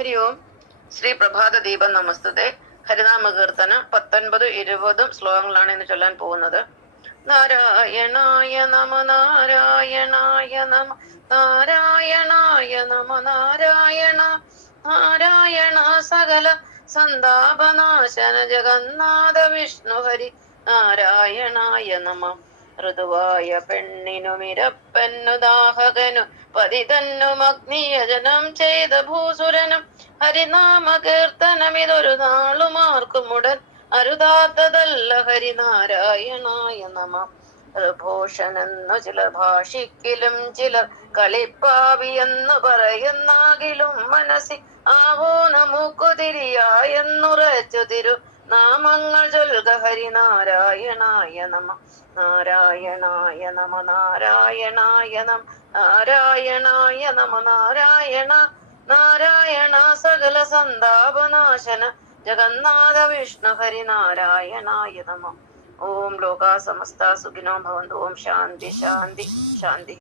ഹരി ഓം. ശ്രീ പ്രഭാത ദീപം നമസ്തുതേ. ഹരിനാമ കീർത്തനം 19, 20 ശ്ലോകങ്ങളാണ് ഇന്ന് ചൊല്ലാൻ പോകുന്നത്. നാരായണായ നമ നാരായണായ നമ നാരായണായ നമ നാരായണ നാരായണ സകല സന്താപനാശന ജഗന്നാഥ വിഷ്ണു ഹരി നാരായണായ നമ. ഋതുവായ പെണ്ണിനുമിരപ്പന്നു ദാഹകനു പതിതന്നും അഗ്നിയജനം ചെയ്ത ഭൂസുരനും ഹരിനാമ കീർത്തനമിതൊരു നാളുമാർക്കുമുടൻ അരുതാത്തതല്ല. ഹരിനാരായണായ നമ. ഭൂഷണെന്നു ചിലർ ഭാഷിക്കിലും ചിലർ കളിപ്പാവിയെന്നു പറയുന്നാകിലും മനസ്സി ആവോ നമുക്കുതിരിയായെന്നുറച്ചു തിരു നാമങ്ങൾ ചൊൽക. ഹരിനാരായണായ നമ നാരായണായ നമ നാരായണായ നമ നാരായണായ നമ നാരായണ നാരായണ സകല സന്താപനാശന ജഗന്നാഥ വിഷ്ണു ഹരി നാരായണായ നമ. ഓം ലോകാ സമസ്ത സുഖിനോ ഭവന്തു. ഓം ശാന്തി ശാന്തി ശാന്തി.